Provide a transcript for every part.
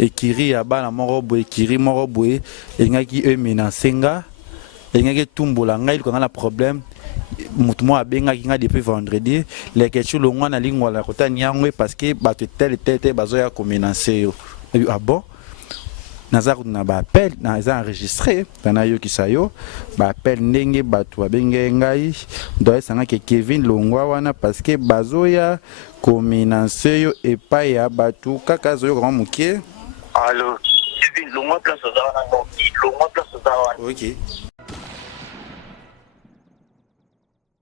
ekiri ya bana moko boye ekiri moko boye elingaki emenace nga elingaki etumbola ngai lukanga na problème mutu mo abengaki nga depuis vendredi leke chu longwa na lingwala kotani yango parce que bato tel bazoya komenace yo ah bon naza na ba appel na eza enregistré tana yo kisayo ba appel ndenge bato abenge ngai ndo esanga ke Kevin longwa wana parce que bazoya komenace yo epai ya bato kaka zoyo kama mukie. Allô, Kevin longwa place ozana no longwa place ozana. OK.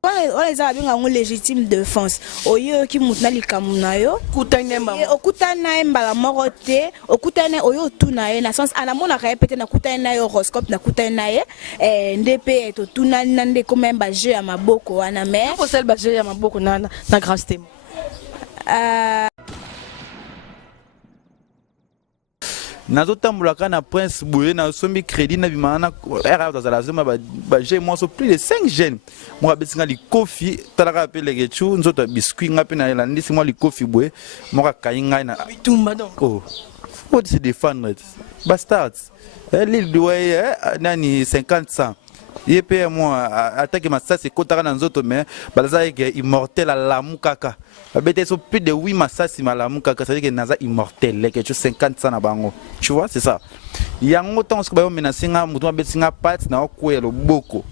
On les a bien en légitime défense. Oyo ki mutna likamuna yo. Kutanemba. Okutana mbala morote, okutana oyo tuna ye na sens anamona ka pete na kutana yo horoscope na kutana ye ndp to tuna nande comme ba jeu ya maboko wana mais. Ko sel ba jeu ya maboko na grâce temo. Nazotambolaka na prince boye na sombi crédit na bimana era tozala zema ba j'ai moi so plus de 5 jeunes moi besinga li kofi talaka pe legechu nzoto biscuit nga pe na landisi moi li kofi boye moi ka inga na bitumba donc oh faut se défendre bastards l'île doye nani 50 cents yepe moi attaque ma ça c'est kotaka na nzoto mais balaza ke immortel la mukaka abete so plus de 8 masasi malamu kaka ça veut dire que naza immortel les quelque 50 ça na bango tu vois c'est ça yango tant que ba menacinga mutu abetinga pat na okuya loboko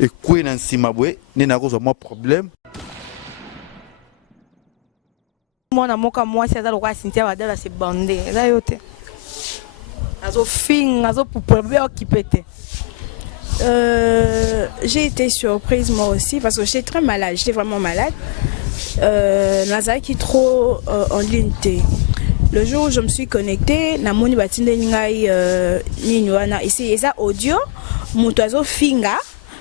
et kuya na nsima bwe ne na kozo mo problème mona moka moi c'est ça le roi Cynthia Wadala c'est bandé là yote azo fin azo pour bien occupé. J'ai été surprise moi aussi parce que j'étais très malade, j'étais vraiment malade. Nazari qui trop en ligne. Le jour où je me suis connectée, na moni batinde ngai ninywana ici ça audio mutozo finga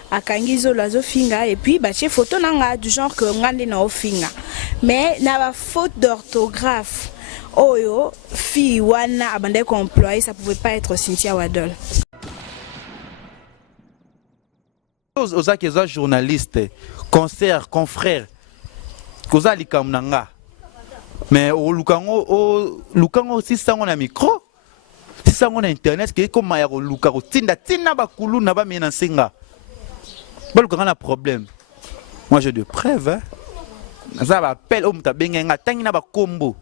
akangizo lazo finga et puis bache photo nanga du genre que ngande na ofinga mais na ba faute d'orthographe oyo fi wana abandé ko employé ça pouvait pas être Cynthia Wadol. Aux acteurs journalistes, concert, confrères, koza likamnanga. Mais au lukango si ça on a micro, si ça on a internet, que comme ya lukaro tinda bakulu na ba menacinga. Ba lukanga na problème. Moi j'ai de preuves hein. Ça va appel au muta benga tangi na ba kombo.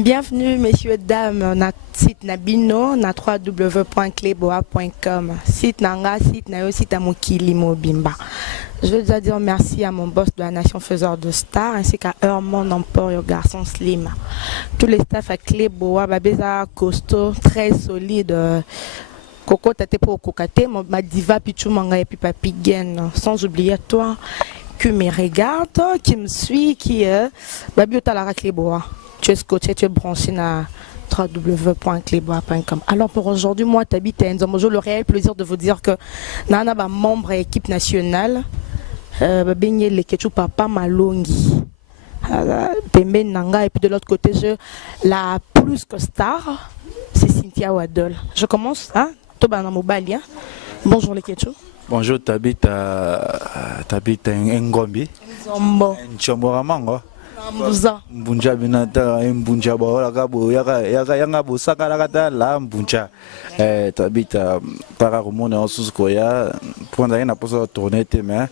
Bienvenue messieurs dames na site Nabino na www.cleboa.com site nanga site na yo site à Mokili Mobimba. Je veux déjà dire merci à mon boss de la nation faiseur de stars ainsi qu'à Hermon Emporio garçon slim. Tous les staffs à Cleboa babeza costaud très solide. Coco tate pour kokate ma diva pichou manga et puis papi Gen sans oublier toi qui me regarde qui me suit qui babiota la Cleboa. Tu es scotché, tu es branché à www.cleboa.com. Alors pour aujourd'hui, moi, t'habites à Nzombo. J'ai le réel plaisir de vous dire que Nana ba membre de l'équipe nationale, Benye Lekechu Papa Malongi, Pembe Nanga, et puis de l'autre côté, la plus que star, c'est Cynthia Wadol. Je commence, hein? Toba na mobile, hein? Bonjour Lekechu. Bonjour, t'habites à Ngombi. Nzombo. Nchombo Ramango. Mbunja binata mbunja bola kabo yanga bosaka la kata la mbunja tabita para komona osusko ya prendre na poso tourner te mais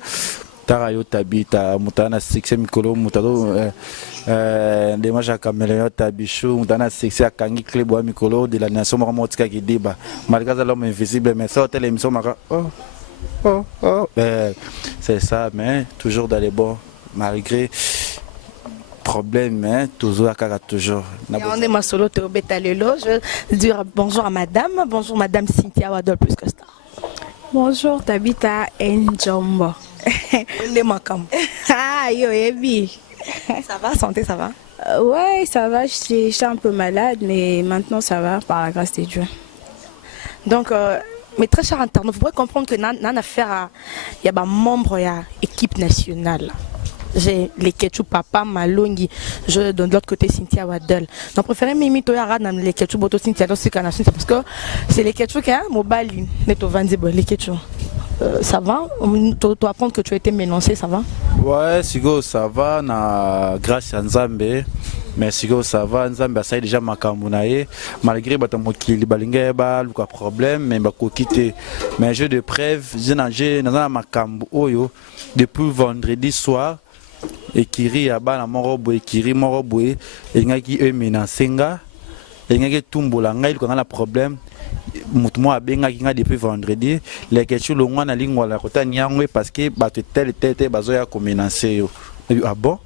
tara yo tabita mutana 6 mikolo mutado demaja kameleyo tabichu mutana 6 akangi club wa mikolo de la nation motika ki débat malgré l'homme invisible mais ça telle émission maka c'est ça mais toujours dans les bons malgré problème, hein, toujours à toujours. Je veux dire bonjour à madame, bonjour madame Cynthia Wadol plus que star. Bonjour Tabita Njombo. Ah yo Ebi. Ça va, santé, ça va? Ouais, ça va, j'étais un peu malade, mais maintenant ça va par la grâce de Dieu. Donc Mais très cher internaute, vous pouvez comprendre que n'a affaire à il y a membre de l'équipe nationale. J'ai les Ketchup Papa Malongi, je donne de l'autre côté Cynthia Waddell. Donc préférez Mimi Toyara dans les Ketchup Boto Cynthia parce que c'est les Ketchup qui ont mobile neto vandi les Ketchup. Ça va? Tu dois apprendre que tu as été menacé, ça va? Ouais, sigo ça va na grâce à Nzambe. Mais sigo ça va Nzambe ça déjà makambo na ye malgré batamokili balinga ba luka problème mais bako quitter. Mais jeu de preuve, j'ai na makambo oyo depuis vendredi soir. Ekiri ya bana morobo ekiri morobo engaki menacenga engaki tumbola ngai luka na problème mutu mo abengaki nga depuis vendredi leke chu longwa na lingwa la kota nyangwe parce que bato tel bazoya ko menacer yo ah bon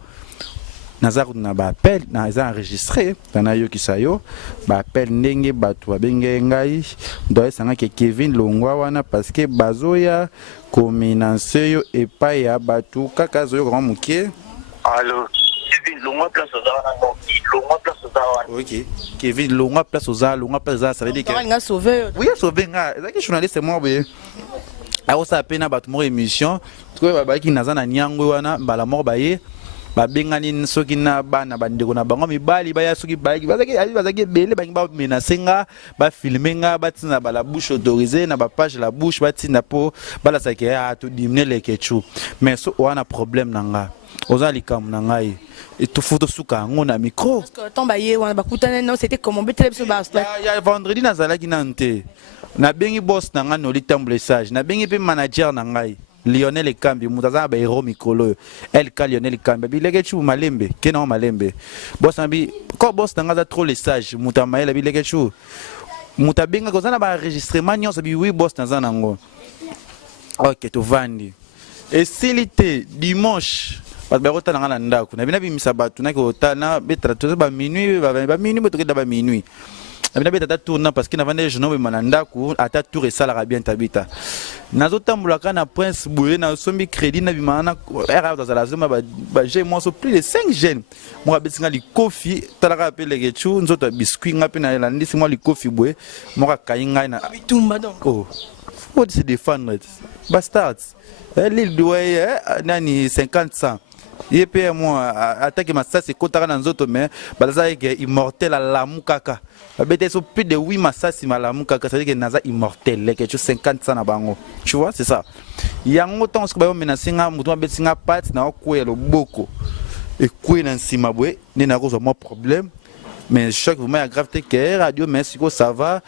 naza na ba appel na eza enregistré na yo kisayo ba appel ndenge bato abenge ngai ndo esanga ke Kevin longwa wana parce que bazoya ko menacer yo epai ya bato kaka zoyo grand mukie. Allô, Kevin, Longwa place aux arts, non, Longwa place aux arts. Ok, Kevin, Longwa place aux arts, ça veut dire que. Il a sauvé. Oui, il a sauvé. C'est que journaliste, c'est moi, oui. Alors, ça a peine à battre mon émission. Tu vois, qui n'a pas de nyangouana, la mort, baye. Babengani soki na bana bandeko na bango mibali baya soki baiki bazaki bele bangi ba menacenga ba filmenga batina ba la bouche autorisée na ba page la bouche batina po bala saki a to diminuer les ketchup mais so wana problème nanga oza likam nanga et tout photo suka ngona micro parce que tant baye wana bakutana non c'était comment betel so ba ya vendredi na zalaki nante na bengi boss nanga no litamblessage na bengi pe manager nangai Lionel Kambi mutaza ba héros mikolo el ka Lionel Kambi bileke chu malembe kena malembe boss nabi ko boss nanga trop les sages mutamaela bileke chu mutabenga kozana ba enregistrement nyonso bi oui boss naza nango OK to vandi et s'ilité dimanche parce que ba nanga na ndako na bina bimisa batu na ko tana betra to ba minuit ba minuit abina beta tourna parce que na vande jeune mananda ko ata tour et sala bien tabita nazotambola kana prince boye na sombi crédit na bimana era dans la zone ba j'ai moi so plus de 5 jeunes moi besinga li kofi talaka appeler gechu nzoto biscuit ngapi na landisi moi li kofi boye moi kayinga na bitumba donc oh faut se défendre bastards l'île doye nani 50 cents yepé moi attaque ma ça c'est kotaka na nzoto mais balaza ke immortel à la mukaka babete so plus de 8 masasi malamu kaka ça veut dire que naza immortel les quelque 50 ça na bango tu vois c'est ça yango tant ce que ba menacinga mutu betinga pat na okuya loboko et kuya na nsima bwe ni na ko mo problème mais choc vraiment grave que radio merci ko ça va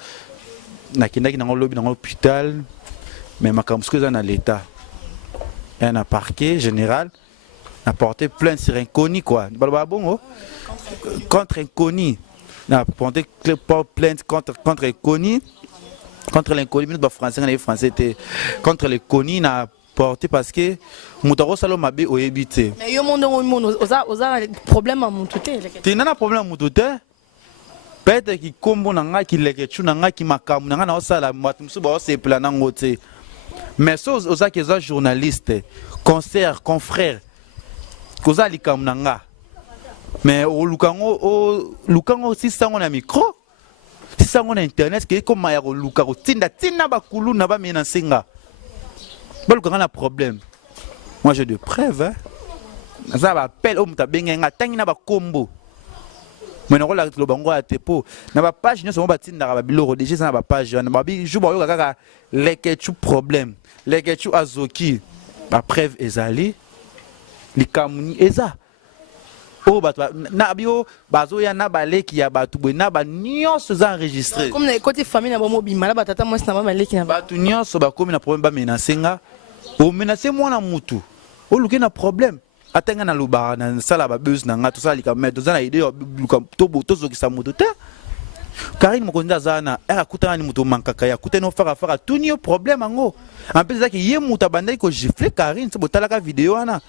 na kindaki na lobby na hôpital mais makambo ce na l'état un a parquet général a porté plainte sur inconnu quoi bon contre inconnu a porté plainte contre inconnu contre l'inconnu mais français était contre les connu n'a porté parce que mutaro salo mabe oyebité mais yo monde oza problème à mututé tu n'as pas problème à mututé peut-être qui kombo nanga ki leke chu nanga ki makamu nanga na osala matumsu ba ose plana ngote mais so oza que za journaliste concert confrère koza likam nanga mais o lukango si sango na micro si sango na internet ke comme ya ko luka ko tinda bakulu na ba menacenga ba lukanga na problème moi j'ai de preuves hein ça va appel o muta benga tangi na ba kombo mais non la lo bango a tepo na ba page nyonso ba tinda ba biloko déjà na ba page na ba bi juba yo kaka lekechu problème lekechu azoki ba preuve ezali likamuni eza o bato na bio bazo ya na baleki ya bato bwe na ba nyonso za enregistré comme na côté famille na bomo bimala batata moi na ba baleki na bato nyonso ba komi na problème ba menacenga o menacer mwana mutu o luki na problème atenga na luba na sala ba buzz na nga to sala likamete za na idée to boto zokisa mutu te Karine Mokonda zana era kutana ni mutu mankaka ya kuteno fara tunio problème ngo en plus zaki ye muta bandai ko gifler Karine so botalaka vidéo ana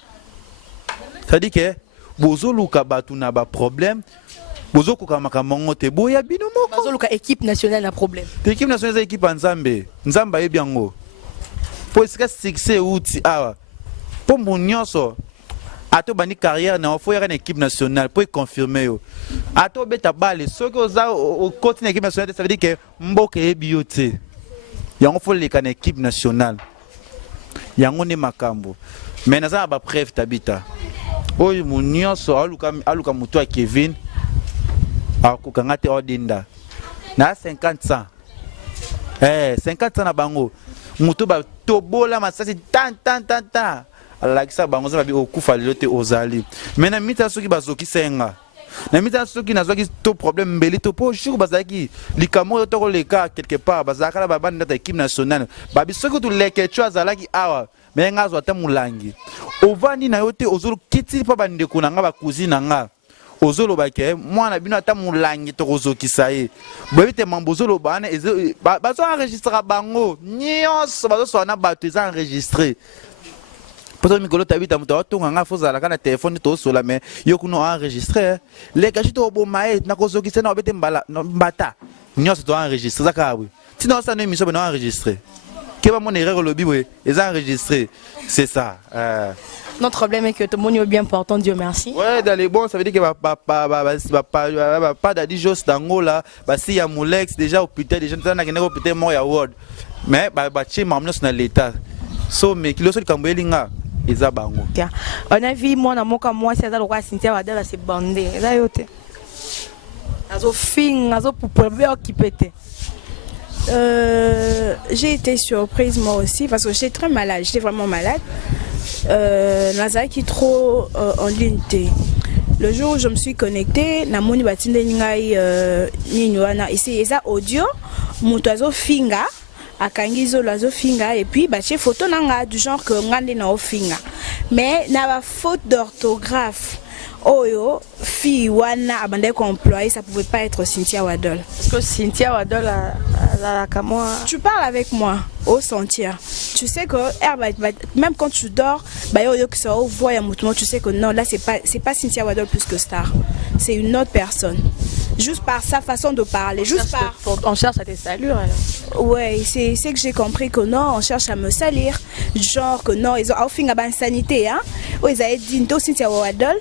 ça dit que bozo luka batu na ba problème bozo ko kamaka mongo te boya bino moko bozo luka équipe nationale na problème équipe nationale équipe nzambe nzamba ye biango pour ce succès outi awa pour monyoso ato bani carrière na faut une équipe nationale pour confirmer yo ato beta balle ce que oza au continent équipe nationale ça veut dire que mboka e biote yango faut leka na équipe nationale yango ne makambo mais naza ba preuve tabita oyo munyoso aluka mutu a Kevin akokanga te odinda na 50 50 na bango mutu ba tobola masasi tan alakisa bango za babi okufa lelo te ozali mais na mita soki bazoki senga na mita soki nazwaki to problème mbeli to po jour bazaki likamo to koleka quelque part bazaka la babanda ta équipe nationale babi soki to leke cho azalaki awa mais ngazo ata mulangi ovandi na yote ozolo kiti pa bande ko nanga ba cousine nga ozolo bake mwana bino ata mulangi to kozokisa ye boyite mambozolo bana bazo enregistrer bango nyonso bazo sona bato ils enregistré. Parce que Mikolo tabita muto atonga nga foza la kana téléphone to sola mais yo kuno enregistrer les gars to bomae na kozokisa na obete mbata nyonso to enregistrer zakawe sinon ça ne émission na enregistrer keba mon erreur le biwe ils enregistré c'est ça. Notre problème est que tout le monde est bien portant, Dieu merci. Ouais, dans les bons, ça veut dire que pas d'adi jos d'Angola, si y a Moulex déjà hôpital, déjà dans la hôpital moi ya ward. Mais chez mamnos dans l'état. So mais qui le seul kambelinga ils a bango. On a vu moi dans mon cas moi c'est ça le roi Cynthia Wadel c'est bandé. Là yote. Azo fin, azo pour occupé. J'ai été surprise moi aussi parce que j'étais très malade, j'étais vraiment malade. Nazaki qui trop en ligne. Le jour où je me suis connectée, na moni batinde ngai ninywana ici eza audio mutazo finga akangizo lazo finga et puis bache photo nanga du genre que ngande na ofinga mais na ba faute d'orthographe oyo fi wana abandé ko employé ça pouvait pas être Cynthia Wadol parce que Cynthia Wadol la moi tu parles avec moi au sentier tu sais que même quand tu dors bah yo que ça voit mutumo tu sais que non là c'est pas Cynthia Wadol plus que star c'est une autre personne juste par sa façon de parler juste par on cherche à te saluer alors. Ouais c'est que j'ai compris que non on cherche à me salir genre que non ils ont offert une sanité hein où ils avaient dit do Cynthia Wadol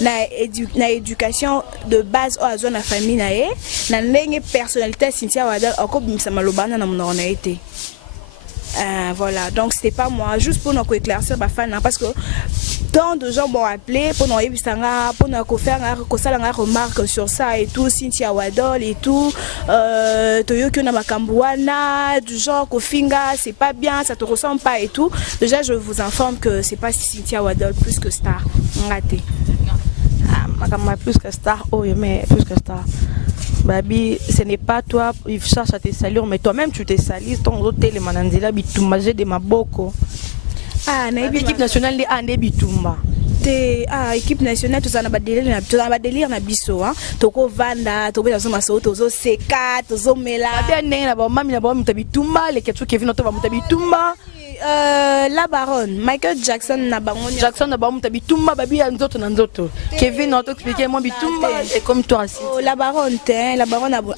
na éducation de base à zone la famille na ndenge personnalité Cynthia Wadol encore bimisa malobana na mon été. Voilà, donc c'était pas moi, juste pour nous éclaircir ma fan, parce que tant de gens m'ont appelé pour nous faire une remarque sur ça et tout, Cynthia Wadol et tout, Toyoki na Makambuana, du genre Kofinga, c'est pas bien, ça te ressemble pas et tout. Déjà, je vous informe que c'est pas Cynthia Wadol plus que star, raté. Plus que star, oh mais plus que star. Babi, ce n'est pas toi, il cherche à te salir, mais toi-même tu te salis, ton hôtel est manandila bitumba, j'ai des maboko. Ah, l'équipe nationale est ande bitumba. Équipe nationale, tout ça na délire na biso hein. Toko vanda, toko za maso, tozo seka, tozo mela. Babi ndenge na ba mami na ba mutabitumba, les ketsu Kevin to ba mutabitumba. La baronne Michael Jackson na bango Jackson na ba mutabitumba babi ya nzoto na nzoto. Kevin on t'expliquer moi bitumba et comme toi aussi. La baronne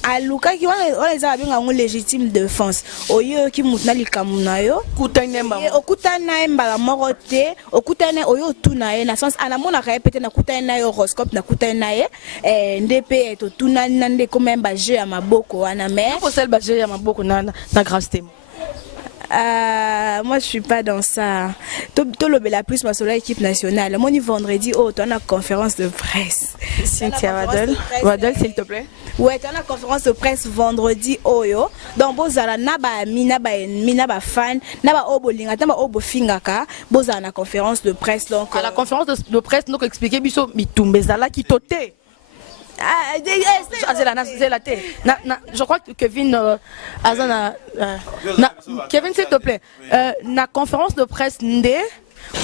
aluka ki on les a bien en légitime défense. Oyo ki mutna likamuna yo. Kutanemba. Okutana mbala morote, okutana oyo tunaye na sens anamona ka pété na kutana yo horoscope na kutana ye ndp to tuna nande comme ba jeu ya maboko wana mais. Pour celle ba jeu ya maboko na grâce témoin. Moi je suis pas dans ça. Tout le la plus ma soleil équipe nationale. Moi ni vendredi oh tu as une conférence de presse. Cynthia Wadol s'il te plaît. Ouais, tu as une conférence de presse vendredi oh yo. Donc bozala na ba mina ba fan, na ba obolinga, na ba obofingaka, bozala na conférence de presse donc à la conférence de presse nous expliquer biso bitumbe zala ki toté. Je crois que Kevin Kevin s'il te plaît na conférence de presse ndé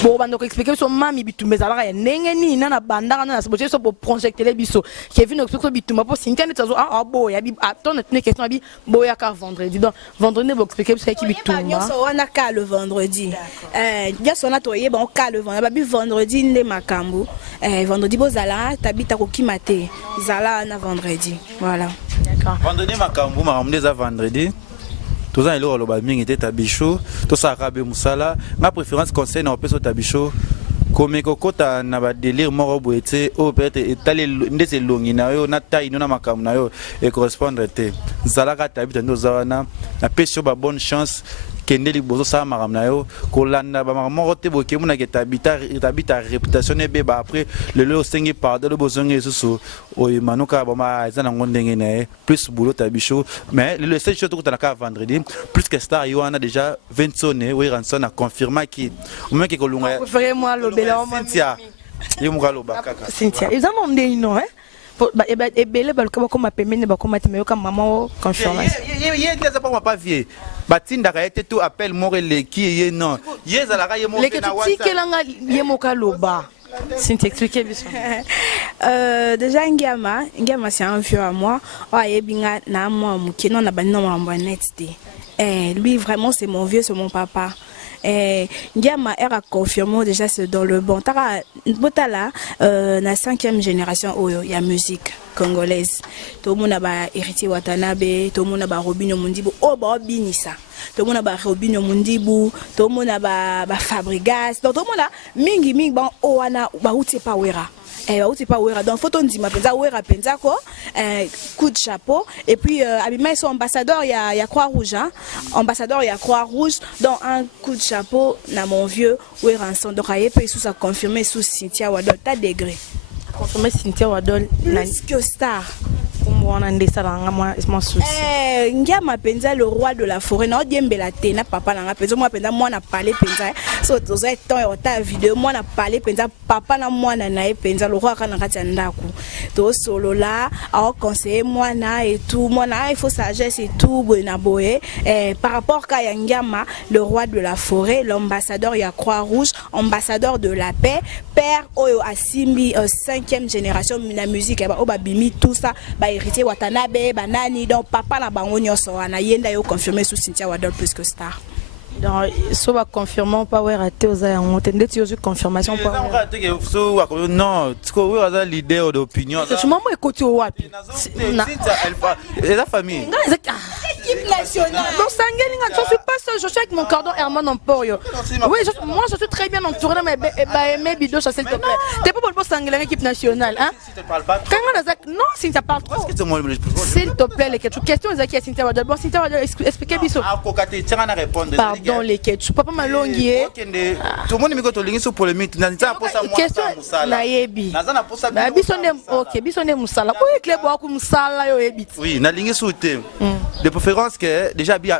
bon bando expliquer son mami bitumbe zalaka ya ndenge nini na bandaka na saboter so pour projecter biso Kevin explique bitumba pour Cynthia netazo boya bi attends une question abi boya car vendredi donc vendredi vous expliquer ça qui bitumba nyoso wana ka le vendredi nyoso na toye bon ka le vendredi vendredi nde makambu vendredi bozala tabita ko kimate zala na vendredi voilà d'accord vendredi makambu makambu za vendredi tous les jours le mingi était tabicho tout ça arabe musala ma préférence conseil na opeso tabicho Comme kokota na ba délire moko boye te o peut-être etale ndese longi na yo na taille na makam na yo et correspondre te zalaka tabita ndo zawana na pesi ba bonne chance kende liboso sa makam na yo kolanda ba moko te boke muna ke tabita réputation ebe ba après le lo sengi pardon le bozongi susu o manuka ba ma zana ngondenge na plus boulot tabicho mais le seul chose que ka vendredi plus que star yo ana déjà 20 sonné oui ranson a confirmé qui au moins que kolunga Vraiment le bel Cynthia yo mukalo bakaka Cynthia ils en ont des non hein et belle comme pemene ba comme te comme maman confirmation yé ça pas pas vieux batinda ka été tout appel morele qui yé non yé za la ka yé mo na WhatsApp kelanga yé mokaloba Cynthia expliquez bien déjà Ngiama c'est un vieux à moi binga na moi mukino na banino mwa net lui vraiment c'est mon vieux, c'est mon papa. Ngiama a confirmé déjà c'est dans le bon. Tara botala la 5e génération il y a musique congolaise. Tout le monde a héritier Watanabe, tout le monde a Robinho Mundibu, binisa. Tout le monde a Robinho Mundibu, tout le monde a Fabregas, tout le monde a mingi bon wana ba uti pa wera. Donc photo ndima penza wera penza ko coup de chapeau et puis abima son ambassadeur il y a Croix-Rouge hein? Ambassadeur il y a Croix-Rouge donc un coup de chapeau na mon vieux wera ensemble donc aye pe sous ça confirmé sous Cynthia Wadol ta degré confirmé Cynthia Wadol plus que star Ngiama penza le roi de la forêt na diembela te na papa na penza moi penza moi na parler penza so toza temps et ta vidéo moi na parler penza papa na moi na penza le roi kana kati ndaku to solo là a conseiller moi na et tout moi na il faut sagesse et tout bona boé par rapport à Ngiama le roi de la forêt l'ambassadeur ya Croix-Rouge ambassadeur de la paix père oyo asimbi 5e génération la musique ba obabimi tout ça ba héritier Watanabe banani donc papa na bango nyonso wana yenda yo confirmer sous Cynthia Wadol plus que star donc so ba confirmant pas ouais raté aux ayants tendez tu eu confirmation pas non tiko we aza leader d'opinion c'est maman écoute au wapi la famille équipe nationale donc sangeli nga je suis pas seul je suis avec mon cordon Herman Emporio oui moi je suis très bien entouré mais aimé bido s'il te plaît t'es pas pour sangeli équipe nationale hein non si ça parle trop s'il te plaît les questions qui Cynthia Wadol bon Cynthia Wadol expliquez biso pardon les ketchup papa malongi tout le monde me goto lingi so polémique na nza posa moi question na yebi na biso ne OK biso ne musala ko club wa ku musala yo yebi oui na lingi so te de préférence que déjà bien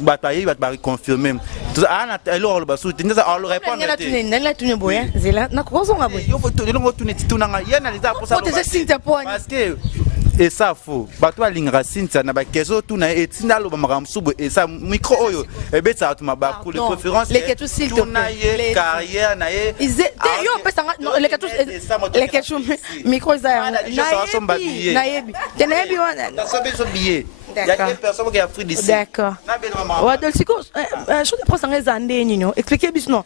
bataille va confirmer tout ana alors ba so te nza alors répondre na tune boya zela na ko zonga boya yo foto longo tune titunanga yena nza posa parce que et ça faux bato alinga Cynthia na ba kezo tuna etinda lo ba makamsubo et ça micro oyo e be ça tuma ba pour les préférences les ketchup s'il te plaît carrière na ye yo pesa les ketchup micro za na yebi tena yebi wana na sobe so billet il y a des personnes qui a pris d'ici d'accord Wadol siko je te prends sans zande nino expliquer bis non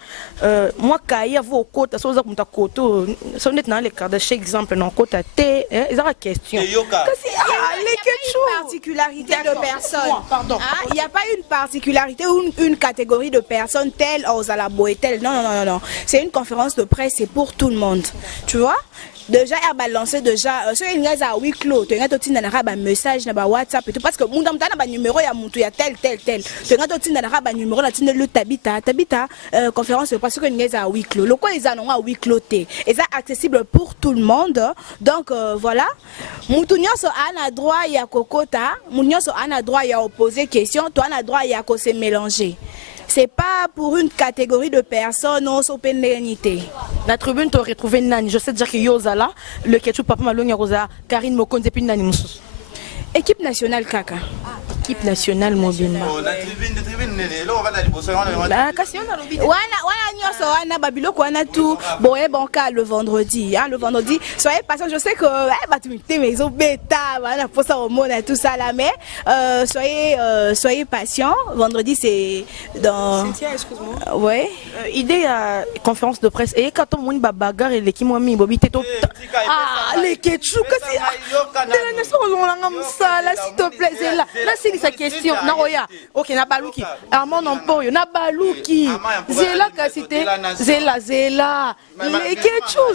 moi kaya vo kota so za kumta koto so net na le cadre chez exemple non kota te ils ont la question particularité de personne. Pardon. Il n'y a pas une particularité ou une catégorie de personnes telle aux à la telle. Non. C'est une conférence de presse, c'est pour tout le monde. Tu vois? Déjà, elle a balancé déjà. Sur une gaz à huis clos, tu as un message dans WhatsApp et tout parce que mon dame a un numéro, il y a tel. Tu as un numéro, le Tabita, conférence de presse sur une gaz à huis clos. Le quoi ils ont à huis clos et c'est accessible pour tout le monde. Donc voilà. Moutounio so a droit il y a kokota, Mounio so a droit il y a opposer question, toi a droit il y a qu'on se mélanger. C'est pas pour une catégorie de personnes non sans pénalité. La tribune tu retrouvé nani, je sais déjà que Yozala, le ketchup papa malongi rosa, Karine Mokonze puis nani musu. Équipe nationale kaka. Équipe nationale mobile. La tribune là on va aller bosser la question na lobi. Wana nyoso wana babilo ko wana tout boye banca le vendredi hein le vendredi soyez patient je sais que batumité maison bêta voilà pour ça au monde et tout ça là mais soyez patient vendredi c'est dans Cynthia excuse-moi. Ouais idée à conférence de presse et quand on ba bagarre et l'équipe moi mi bobi teto les ketchup kasi de la nation on l'a ça là s'il te plaît c'est là sa question. Na roya. OK, na baluki. Armand Nampoyo, na baluki. Zela kasite. Zela. Les quelque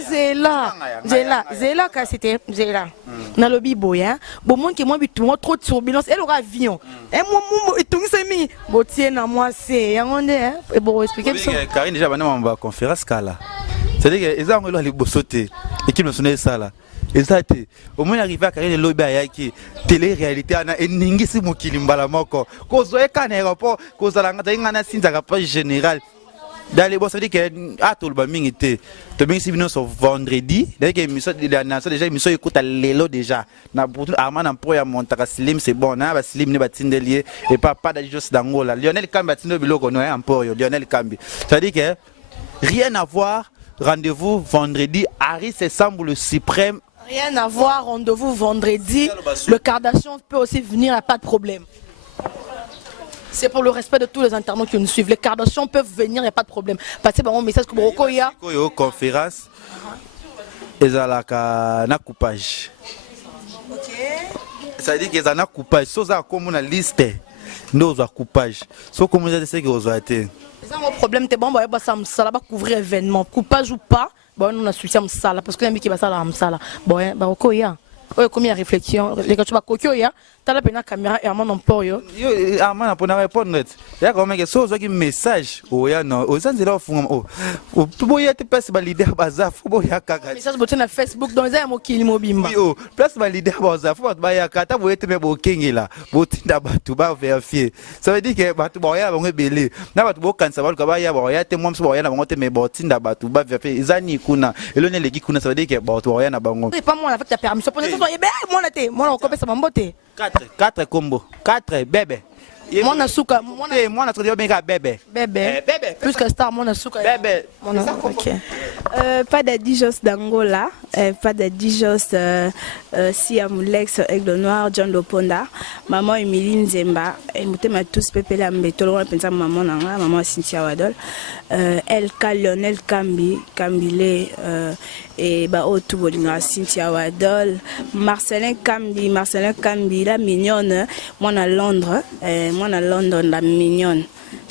Zela kasite. Zela. Na lobi boya. Bon monde qui moi bitu trop de turbulence. Elle aura avion. Et moi etungisa mi. Botie na moi c'est. Yangonde hein. Et bon expliquer ça. Karine déjà bana mamba conférence kala. C'est-à-dire que ezango lo ali bosote. Équipe nationale sala. Exact. Au moins arrivé à Karine lobi ayaki télé-réalité ana eningisi mokili mbala moko. Kozoe kana aéroport kozalanga ngana sinza pas général. Dans les boss, ça veut dire que à tout le monde était. Tu bien si nous sommes vendredi, d'ailleurs émission de la nation déjà émission écoute à l'élo déjà. Na Armand Nampoyo ya montaka slim c'est bon na ba slim ne batindelier et pas d'ajos d'Angola. Lionel Kambi batinde biloko no Nampoyo Lionel Kambi. Ça veut dire que rien à voir. Rendez-vous vendredi. Harry c'est semble le suprême. Rien à voir. Rendez-vous vendredi. Le Kardashian peut aussi venir, pas de problème. C'est pour le respect de tous les internautes qui nous suivent. Les Kardashians peuvent venir, il n'y a pas de problème. Passez par mon message que Boroko y a. Conférence. Ils ont la coupage. Ça veut dire qu'ils ont un coupage. Si vous avez comme une liste, nous avons un coupage. Si vous avez dit que vous avez été. C'est un problème. C'est bon, ça va couvrir l'événement. Coupage ou pas, bon, on a suivi ça parce que les qui va ça là. Bon, Boroko y a. Combien de réflexions, les gars, tu vas coquiller, tu as la caméra et Armand Nampoyo. Armand Nampoyo n'a répondre. Il y a quand même un message. Oh, ya non. Aux Antilles, oh, pour y être place leader bazar, faut y avoir. Message boté na Facebook dans les amis qui mobimba. Oh, place leader bazar, faut ba ya kata bo être me bo kengela, bo tinda batu ba vérifier. Ça veut dire que batu bo ya ba belé. Na batu bo kansa ba ba ya bo ya te mom so ya na bongote me bo tinda batu ba vérifier. Izani kuna. Elone leki kuna ça veut dire que bo ya na bango. C'est pas moi avec ta permission. Moi, on ça mambote. 4 combo. 4 bébé. Moi, na souka. Moi, na traduit bien bébé. Bébé. Plus que star, moi, na souka. Bébé. Ok. Pas d'Adijos d'Angola, pas d'Adijos Siamoulex, Aigle Noir, John Loponda, maman Emilie Nzemba, et m'a tous pépé la mbétolo, on pense à maman Nanga, maman Cynthia Wadol, Elka Lionel Kambile, et bah au tout bolinga Cynthia Wadol, Marcelin Kambi, la mignonne, moi à Londres, la mignonne.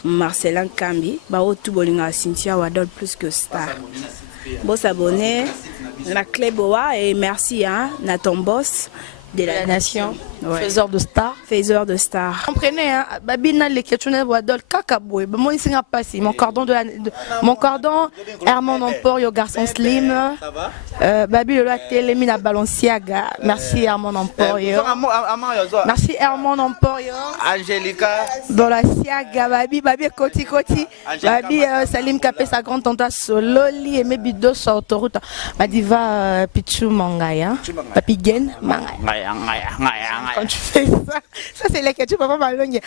Marcelin Kambi, bah au tout bolinga Cynthia Wadol plus que star. Bon s'abonner, la clé boa et merci hein, Nathan Boss de la nation. Ouais. Faiseur de stars. Faiseur de stars. Comprenez, hein, Babina les questionnaires Wadol Kakaboué. Moi ici n'a pas si mon cordon mon cordon Armand Nampoyo garçon slim. Babi le la télé mina Balenciaga. Merci Armand Nampoyo. Merci Armand Nampoyo. Angelica. Balenciaga Babi Koti. Babi Salim Kapé sa grande tante Sololi et mes bidos sur autoroute. Madiva Pichou Mangaya. Papi Gen Mangaya. Quand tu fais ça c'est les que tu peux pas m'allonger.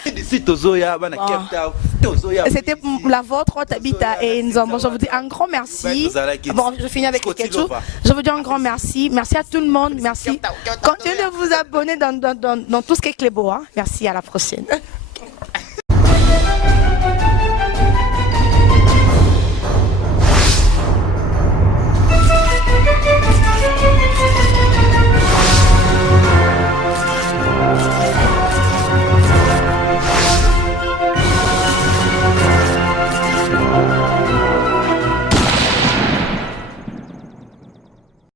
C'était la vôtre, tu habites à Nzambo. Je vous dis un grand merci. Bon, je finis avec les questions. Je vous dis un grand merci. Merci à tout le monde. Merci. Continuez de vous abonner dans tout ce qui est Clébo. Merci, à la prochaine.